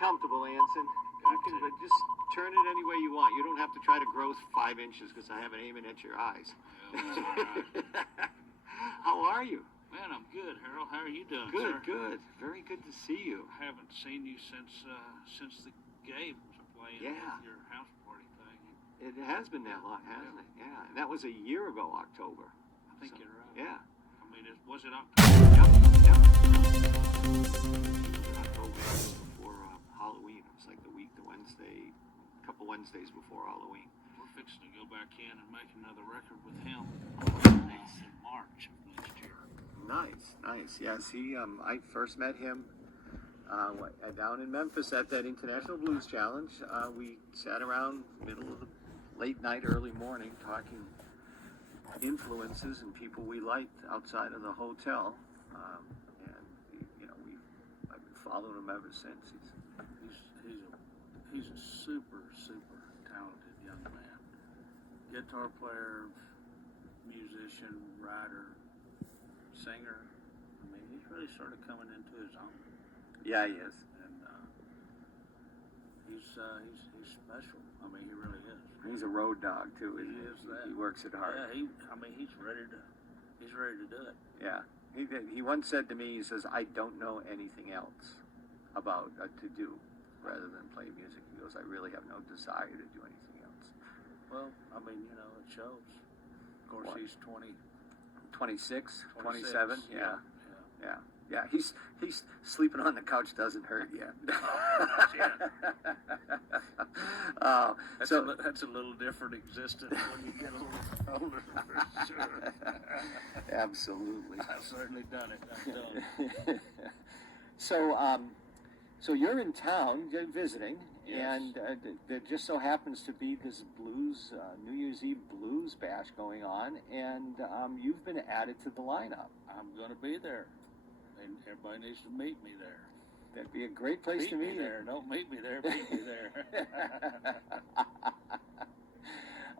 comfortable, Anson. You can just turn it any way you want. You don't have to try to grow 5 inches because I have an aiming at your eyes. Yeah, that's all right. How are you? Man, I'm good, Harold. How are you doing, Good, sir? good. Very good to see you. I haven't seen you since the games were playing with your house party thing. It has been that long, hasn't it? Yeah. And that was a year ago, October. I think you're right. Yeah. I mean, was it October? Yep. October before Halloween. It was like a couple Wednesdays before Halloween. We're fixing to go back in and make another record with him in March of next year. Nice. Yes, I first met him down in Memphis at that International Blues Challenge. We sat around middle of the late night, early morning, talking influences and people we liked outside of the hotel. I've been following him ever since. He's a super talented young man. Guitar player, musician, writer, singer. I mean, he's really sort of coming into his own. Yeah, he is. And he's special. I mean, he really is. He's a road dog too. He is that. He works it hard. Yeah, he's ready to do it. Yeah. He once said to me, he says, "I don't know anything else about to do rather than play music." He goes, "I really have no desire to do anything else." Well, I mean, it shows. Of course, he's 26, 27. Yeah. Yeah. He's sleeping on the couch doesn't hurt yet. That's a little different existence when you get a little older, for sure. Absolutely. I've certainly done it. I've done. So you're in town, you're visiting, Yes. and there just so happens to be this blues New Year's Eve blues bash going on, and you've been added to the lineup. I'm going to be there. And everybody needs to meet me there. That'd be a great place to meet me there. Don't meet me there. Meet me there.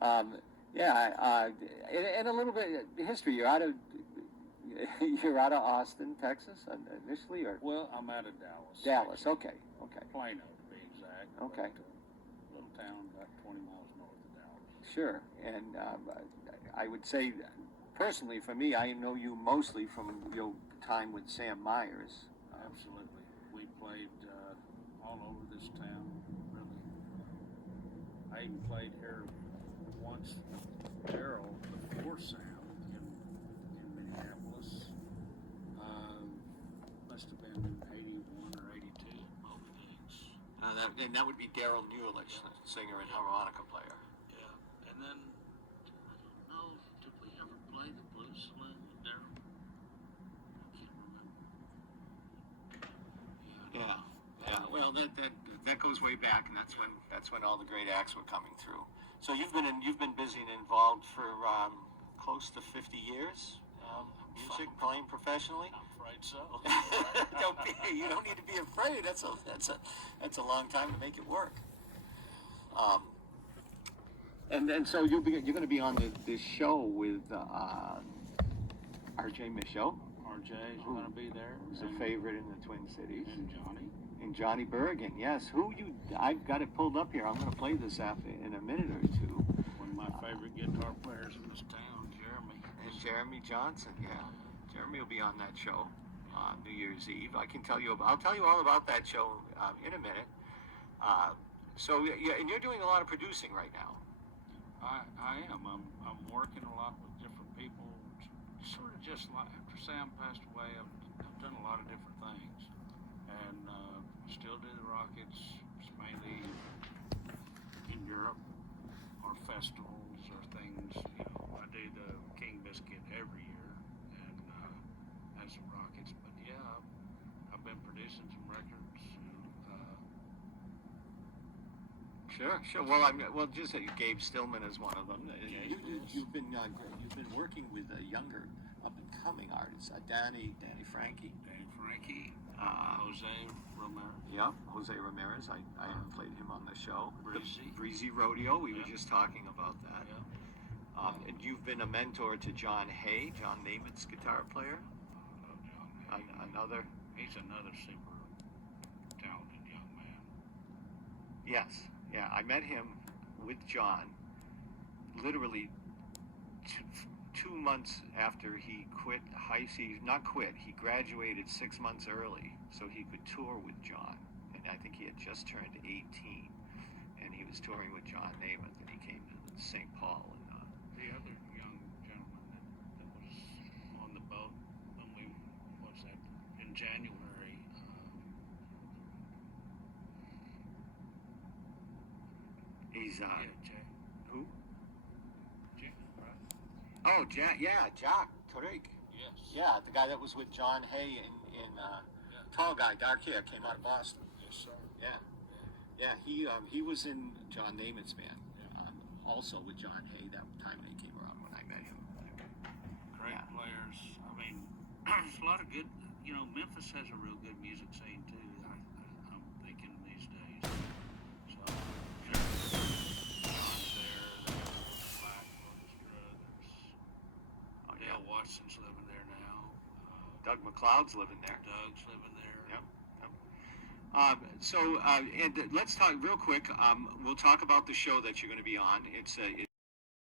And a little bit of history. You're out of Austin, Texas, initially, or Well, I'm out of Dallas. Dallas. Actually. Okay. Plano, to be exact. Okay. But, little town about 20 miles north of Dallas. Sure. And I would say, personally, for me, I know you mostly from your time with Sam Myers. Absolutely. We played all over this town, really. I even played here once with Daryl before Sam in Minneapolis. Must have been 81 or 82 over gigs. And that would be Daryl Newlich, singer and harmonica player. Yeah. And then, I don't know, did we ever play the Blues Saloon with Daryl? I can't remember. Yeah. Well, that goes way back, and that's when all the great acts were coming through. So you've been busy and involved for close to 50 years, music playing professionally. I'm afraid so. You don't need to be afraid. That's a long time to make it work. And so you're going to be on this show with R.J. Michaud. RJ's going to be there. Who's a favorite in the Twin Cities. And Johnny Bergen, yes. I've got it pulled up here. I'm going to play this in a minute or two. One of my favorite guitar players in this town, Jeremy. And Jeremy Johnson, yeah. Jeremy will be on that show on New Year's Eve. I'll tell you all about that show in a minute. And you're doing a lot of producing right now. I am. I'm working a lot with different people. Sort of just like after Sam passed away, I've done a lot of different things, and still do the Rockets. It's mainly in Europe or festivals or things. I do the King Biscuit every year, and that's the Rockets. But yeah, I've been producing some records. Sure. Well, just Gabe Stillman is one of them. You've been working with younger up and coming artists, Danny Frankie. Jose Ramirez. Yeah, Jose Ramirez. I played him on the show. Breezy Rodeo. We were just talking about that. Yeah. And you've been a mentor to John Hay, John Namath's guitar player. I love John Hay. Another. He's another super talented young man. Yes, yeah, I met him with John literally 2 months after he quit he graduated 6 months early so he could tour with John. And I think he had just turned 18, and he was touring with John Namath, and he came to St. Paul. And The other young gentleman that was on the boat when in January, he's Jay. who? Jay, right? Oh, Jack Tariq. Yes. Yeah, the guy that was with John Hay in tall guy, dark hair, came out of Boston. Yes, sir. Yeah, he was in John Namath's band, also with John Hay that time they came around when I met him. Great Yeah. players. I mean, there's a lot of good. Memphis has a real good music scene too. I'm thinking these days. So John's there. There's Black Orchestra. There's Dale Watson's living there now. Doug McLeod's living there. Doug's living there. Yep. So let's talk real quick. We'll talk about the show that you're going to be on. It's